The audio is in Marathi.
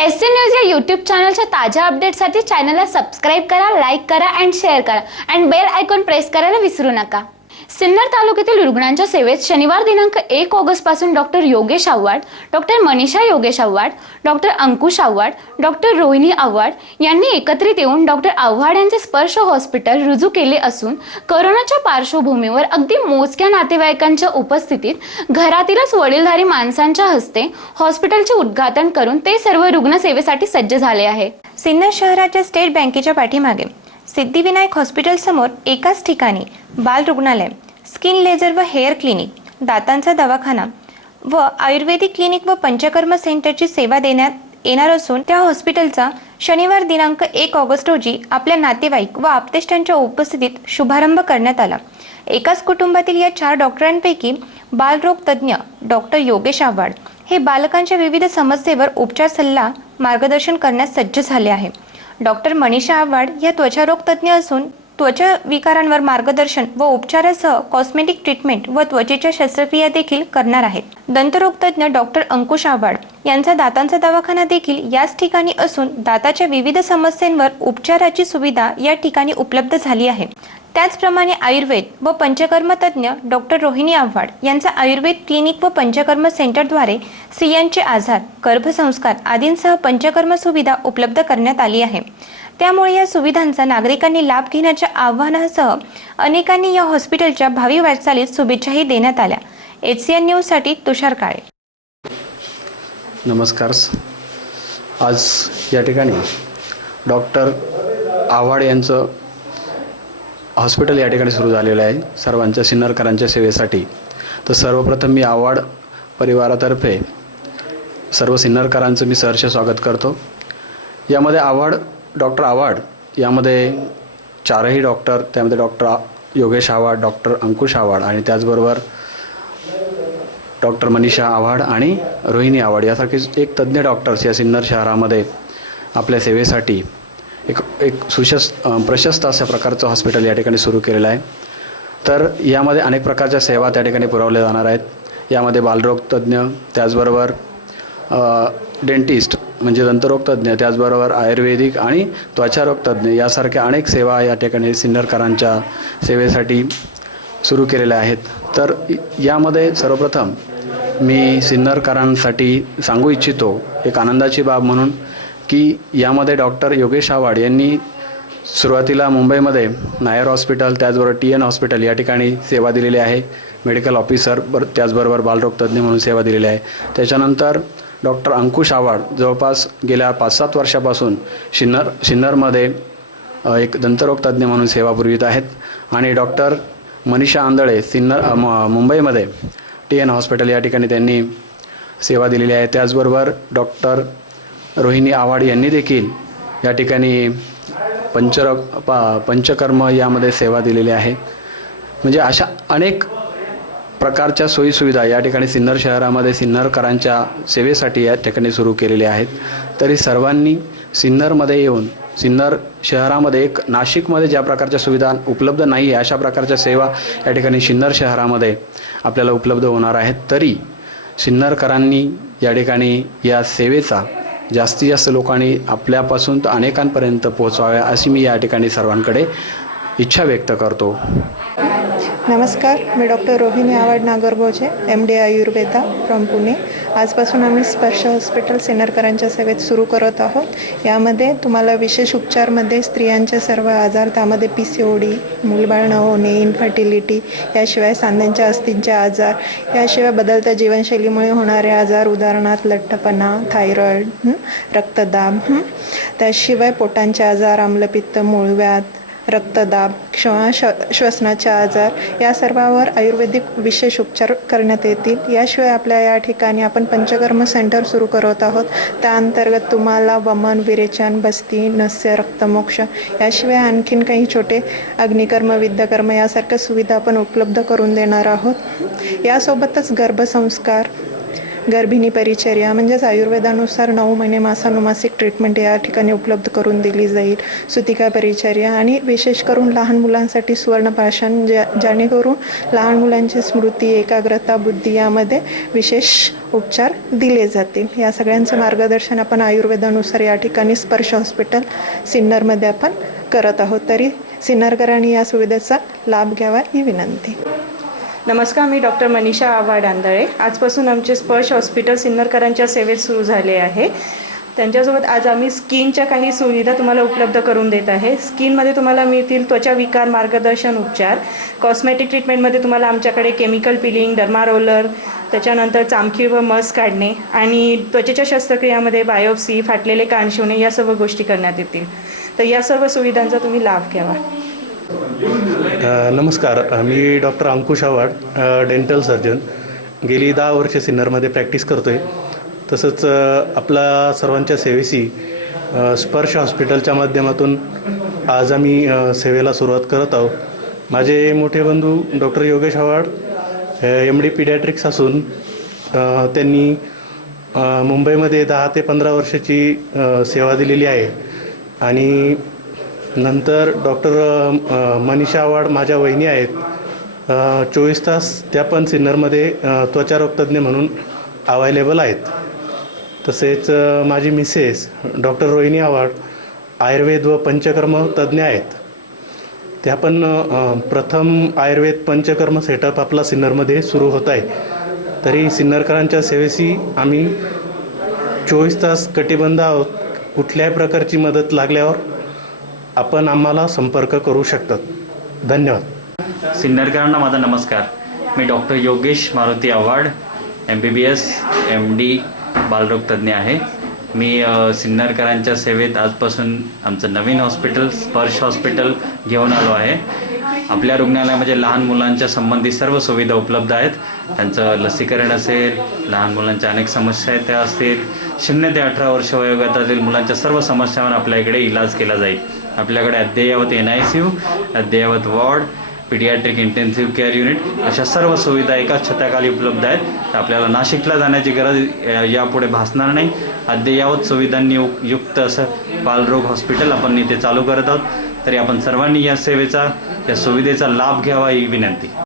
एस सी न्यूज या यूट्यूब चॅनलच्या ताज्या अपडेटसाठी चॅनलला सबस्क्राईब करा लाईक करा अँड शेअर करा. अँड बेल आयकॉन प्रेस करायला विसरू नका. सिन्नर तालुक्यातील रुग्णांच्या सेवेत शनिवार दिनांक एक ऑगस्टपासून doctor Yogesh Avhad doctor Manisha Yogesh Avhad doctor Ankush Avhad doctor Rohini Avhad यांनी एकत्रित येऊन डॉक्टर आव्हाड यांचे स्पर्श हॉस्पिटल रुजू केले असून करोनाच्या पार्श्वभूमीवर अगदी मोजक्या नातेवाईकांच्या उपस्थितीत घरातीलच वडीलधारी माणसांच्या हस्ते हॉस्पिटलचे उद्घाटन करून ते सर्व रुग्णसेवेसाठी सज्ज झाले आहे. सिन्नर शहराच्या स्टेट बँकेच्या पाठीमागे सिद्धिविनायक हॉस्पिटलसमोर एकाच ठिकाणी बाल रुग्णालय स्किन लेझर व हेअर क्लिनिक दातांचा दवाखाना व आयुर्वेदिक क्लिनिक व पंचकर्म सेंटरची सेवा देण्यात येणार असून त्या हॉस्पिटलचा शनिवार दिनांक एक ऑगस्ट रोजी आपल्या नातेवाईक व आपतेष्टांच्या उपस्थितीत शुभारंभ करण्यात आला. एकाच कुटुंबातील या चार डॉक्टरांपैकी बालरोग तज्ज्ञ डॉक्टर योगेश आव्हाड हे बालकांच्या विविध समस्येवर उपचार सल्ला मार्गदर्शन करण्यास सज्ज झाले आहे. डॉक्टर मनीषा आव्हाड या त्वचारोग तज्ज्ञ असून त्वचा विकारांवर मार्गदर्शन व उपचारासह कॉस्मेटिक ट्रीटमेंट व त्वचेच्या शस्त्रक्रिया देखील करणार आहेत. दंतरोगतज्ञ डॉक्टर अंकुश आव्हाड यांचा दातांचा दवाखाना देखील याच ठिकाणी असून दाताच्या विविध समस्यांवर उपचाराची सुविधा या ठिकाणी उपलब्ध झाली आहे. त्याचप्रमाणे आयुर्वेद व पंचकर्म तज्ज्ञ डॉक्टर रोहिणी आव्हाड यांचा आयुर्वेद क्लिनिक व पंचकर्म सेंटरद्वारे स्त्रियांचे आजार गर्भसंस्कार आदींसह पंचकर्म सुविधा उपलब्ध करण्यात आली आहे. त्यामुळे या सुविधांचा नागरिकांनी लाभ घेण्याच्या आव्हानासह अनेकांनी या हॉस्पिटलच्या भावी वाटचालीत शुभेच्छाही देण्यात आल्या. एच सी एन न्यूजसाठी तुषार काळे. नमस्कार आज या ठिकाणी डॉक्टर आव्हाड यांचं हॉस्पिटल या ठिकाणी सुरू झालेलं आहे सर्वांच्या सिन्नरकरांच्या सेवेसाठी. तर सर्वप्रथम मी आवाड परिवारातर्फे सर्व सिन्नरकरांचं मी सहर्ष स्वागत करतो. यामध्ये आवाड डॉक्टर आवाड यामध्ये चारही डॉक्टर त्यामध्ये डॉक्टर योगेश आव्हाड डॉक्टर अंकुश आव्हाड आणि त्याचबरोबर डॉक्टर मनीषा आव्हाड आणि रोहिणी आव्हाड यासारखे एक तज्ज्ञ डॉक्टर्स या सिन्नर शहरामध्ये आपल्या सेवेसाठी एक एक सुशस् प्रशस्त अशा प्रकारचं हॉस्पिटल या ठिकाणी सुरू केलेलं आहे. तर यामध्ये अनेक प्रकारच्या सेवा त्या ठिकाणी पुरवल्या जाणार आहेत. यामध्ये बालरोग तज्ज्ञ त्याचबरोबर डेंटिस्ट म्हणजे दंतरोग तज्ज्ञ त्याचबरोबर आयुर्वेदिक आणि त्वचारोग तज्ज्ञ यासारख्या अनेक सेवा या ठिकाणी सिन्नरकरांच्या सेवेसाठी सुरू केलेल्या आहेत. तर यामध्ये सर्वप्रथम मी सिन्नरकरांसाठी सांगू इच्छितो एक आनंदाची बाब म्हणून की यामध्ये डॉक्टर योगेश आव्हाड यांनी सुरुवातीला मुंबईमध्ये नायर हॉस्पिटल त्याचबरोबर टी एन हॉस्पिटल या ठिकाणी सेवा दिलेली आहे. मेडिकल ऑफिसर बर त्याचबरोबर बालरोग तज्ज्ञ म्हणून सेवा दिलेली आहे. त्याच्यानंतर डॉक्टर अंकुश आव्हाड जवळपास गेल्या पाच सात वर्षापासून शिन्नर शिन्नरमध्ये एक दंतरोग तज्ज्ञ म्हणून सेवा पुरवित आहेत. आणि डॉक्टर मनीषा आंधळे सिन्नर म- मुंबईमध्ये टी एन हॉस्पिटल या ठिकाणी त्यांनी सेवा दिलेली आहे. त्याचबरोबर डॉक्टर रोहिणी आव्हाड यांनी देखील या ठिकाणी पंचर पा पंचकर्म यामध्ये सेवा दिलेली आहे. म्हणजे अशा अनेक प्रकारच्या सोयीसुविधा या ठिकाणी सिन्नर शहरामध्ये सिन्नरकरांच्या सेवेसाठी या ठिकाणी सुरू केलेल्या आहेत. तरी सर्वांनी सिन्नरमध्ये येऊन सिन्नर शहरामध्ये एक नाशिकमध्ये ज्या प्रकारच्या सुविधा उपलब्ध नाही आहे अशा प्रकारच्या सेवा या ठिकाणी सिन्नर शहरामध्ये आपल्याला उपलब्ध होणार आहेत. तरी सिन्नरकरांनी या ठिकाणी या सेवेचा जास्तीत जास्त लोकांनी आपल्यापासून तर अनेकांपर्यंत पोहोचवाव्या अशी मी या ठिकाणी सर्वांकडे इच्छा व्यक्त करतो. नमस्कार मी doctor Rohini Awad Nagargoje M D Ayurveda from Pune. आजपासून आम्ही स्पर्श हॉस्पिटल सेनरकरांच्या सेवेत सुरू करत आहोत. यामध्ये तुम्हाला विशेष उपचारमध्ये स्त्रियांचे सर्व आजार त्यामध्ये पी सी ओ डी मूलबाळ न होणे इन्फर्टिलिटी याशिवाय सांध्यांच्या अस्थिंचे आजार याशिवाय बदलत्या जीवनशैलीमुळे होणारे आजार उदाहरणार्थ लठ्ठपणा थायरॉईड रक्तदाब त्याशिवाय पोटांचे आजार आम्लपित्त मूळव्याध रक्तदाब किंवा श श्वसनाचे आजार या सर्वावर आयुर्वेदिक विशेष उपचार करण्यात येतील. याशिवाय आपल्या या ठिकाणी आपण पंचकर्म सेंटर सुरू करत आहोत. त्या अंतर्गत तुम्हाला वमन विरेचन बस्ती नस्य रक्तमोक्ष याशिवाय आणखीन काही छोटे अग्निकर्म विद्याकर्म यासारख्या सुविधा आपण उपलब्ध करून देणार आहोत. यासोबतच गर्भसंस्कार गर्भिणी परिचर्या म्हणजेच आयुर्वेदानुसार नऊ महिने मासानुमासिक ट्रीटमेंट या ठिकाणी उपलब्ध करून दिली जाईल. सुतिका परिचर्या आणि विशेष करून लहान मुलांसाठी सुवर्णपाषाण ज्या जेणेकरून लहान मुलांची स्मृती एकाग्रता बुद्धी यामध्ये विशेष उपचार दिले जातील. या सगळ्यांचं मार्गदर्शन आपण आयुर्वेदानुसार या ठिकाणी स्पर्श हॉस्पिटल सिन्नरमध्ये आपण करत आहोत. तरी सिन्नरकरांनी या सुविधेचा लाभ घ्यावा ही विनंती. नमस्कार मी डॉक्टर मनीषा आव्हाड आंधळे. आजपासून आमचे स्पर्श हॉस्पिटल सिन्नरकरांच्या सेवेत सुरू झाले आहे. त्यांच्यासोबत आज आम्ही स्किनच्या काही सुविधा तुम्हाला उपलब्ध करून देत आहे. स्किनमध्ये तुम्हाला मिळतील त्वचा विकार मार्गदर्शन उपचार. कॉस्मेटिक ट्रीटमेंटमध्ये तुम्हाला आमच्याकडे केमिकल पिलिंग डर्मा रोलर त्याच्यानंतर चामखीळ व मस काढणे आणि त्वचेच्या शस्त्रक्रियामध्ये बायोप्सी फाटलेले कान शिवणे या सर्व गोष्टी करण्यात येतील. तर या सर्व सुविधांचा तुम्ही लाभ घ्यावा. नमस्कार. मी doctor Ankush Avhad dental surgeon गेली दहा वर्षे सिन्नरमध्ये प्रॅक्टिस करतो आहे तसंच आपला सर्वांच्या सेवेशी स्पर्श हॉस्पिटलच्या माध्यमातून आज आम्ही सेवेला सुरुवात करत आहोत. माझे मोठे बंधू doctor Yogesh Avhad M D paediatrics असून त्यांनी मुंबईमध्ये दहा ते पंधरा वर्षाची सेवा दिलेली आहे. आणि नंतर डॉक्टर मनीषा आवाड माझ्या वहिनी आहेत. चोवीस तास त्या पण सिन्नरमध्ये त्वचारोगतज्ञ म्हणून अवायलेबल आहेत. तसेच माझी मिसेस डॉक्टर रोहिणी आवाड आयुर्वेद व पंचकर्म तज्ज्ञ आहेत. त्या पण प्रथम आयुर्वेद पंचकर्म सेटअप आपला सिन्नरमध्ये सुरू होत आहे. तरी सिन्नरकरांच्या सेवेशी आम्ही चोवीस तास कटिबंध आहोत. कुठल्याही प्रकारची मदत लागल्यावर आपण आम्हाला संपर्क करू शकतात. धन्यवाद. सिन्नरकरांना माझा नमस्कार. मी doctor Yogesh Maruti Avhad M B B S M D बालरोगतज्ञ आहे. मी सिन्नरकरांच्या सेवेत आजपासून आमचं नवीन हॉस्पिटल स्पर्श हॉस्पिटल घेऊन आलो आहे. आपल्या रुग्णालयामध्ये लहान मुलांच्या संबंधित सर्व सुविधा उपलब्ध आहेत. त्यांचं लसीकरण असेल लहान मुलांच्या अनेक समस्या आहेत त्या असतील. शून्य ते अठरा वर्ष वयोगटातील मुलांच्या सर्व समस्यांवर आपल्या इकडे इलाज केला जाईल. आपल्याकडे अद्ययावत एन आय सी यू अद्ययावत ward paediatric intensive care unit अशा सर्व सुविधा एकाच छताखाली उपलब्ध आहेत. तर आपल्याला नाशिकला जाण्याची गरज यापुढे भासणार नाही. अद्ययावत सुविधांनी युक्त असं बालरोग हॉस्पिटल आपण इथे चालू करत आहोत. तरी आपण सर्वांनी या सेवेचा या सुविधेचा लाभ घ्यावा ही विनंती.